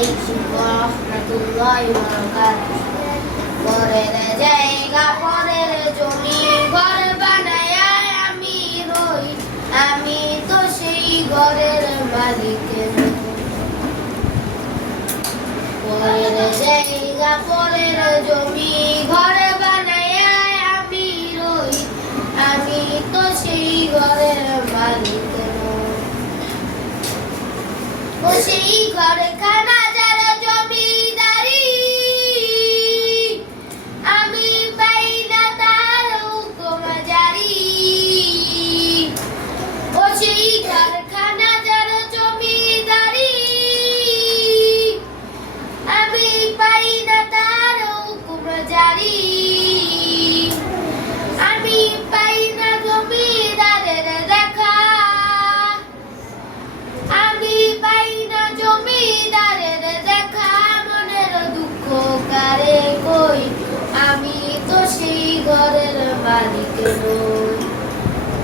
আলাইকুম ওয়া রাহমাতুল্লাহি ওয়া বারাকাতুহু। পরের জায়গা পরের জমি ঘর বানায়া আমি রই, আমি তো সেই ঘরের মালিক নই। পরের জায়গা পরের জমি ঘর বানায়া আমি রই, আমি তো সেই ঘরের মালিক নই। ও সেই ঘরে খানা যার জমিদারি, আমি পাই না তার হুকুম জারি। ও সেই ঘর খানা যার জমিদারি, আমি পাই না তার হুকুম জারি। আমি পাই না জমিদারের দেখা, আমি পাই না জমিদারের দেখা। মনের দুঃখ কারে কই, আমি তো সেই ঘরের মালিক নই।